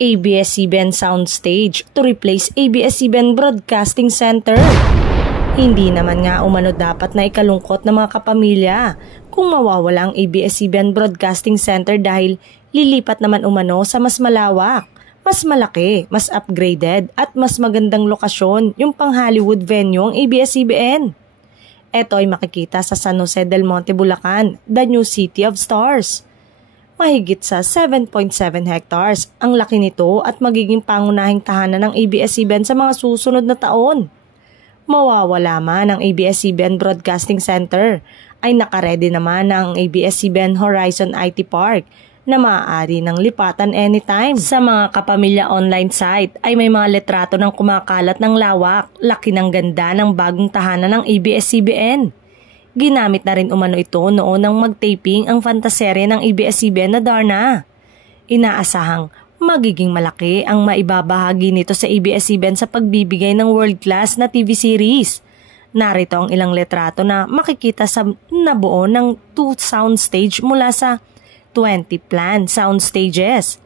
ABS-CBN Soundstage to replace ABS-CBN Broadcasting Center. Hindi naman nga umano dapat na ikalungkot ng mga kapamilya kung mawawala ang ABS-CBN Broadcasting Center dahil lilipat naman umano sa mas malawak, mas malaki, mas upgraded at mas magandang lokasyon yung pang-Hollywood venue ang ABS-CBN. Ito ay makikita sa San Jose del Monte, Bulacan, the new City of Stars. Mahigit sa 7.7 hectares ang laki nito at magiging pangunahing tahanan ng ABS-CBN sa mga susunod na taon. Mawawala man ang ABS-CBN Broadcasting Center ay nakaredy naman ang ABS-CBN Horizon IT Park na maaari ng lipatan anytime. Sa mga kapamilya online site ay may mga litrato ng kumakalat ng lawak, laki ng ganda ng bagong tahanan ng ABS-CBN. Ginamit na rin umano ito noon nang mag-taping ang fantaserye ng ABS-CBN na Darna. Inaasahang magiging malaki ang maibabahagi nito sa ABS-CBN sa pagbibigay ng world-class na TV series. Narito ang ilang litrato na makikita sa nabuo ng 2 soundstage mula sa 20 planned soundstages.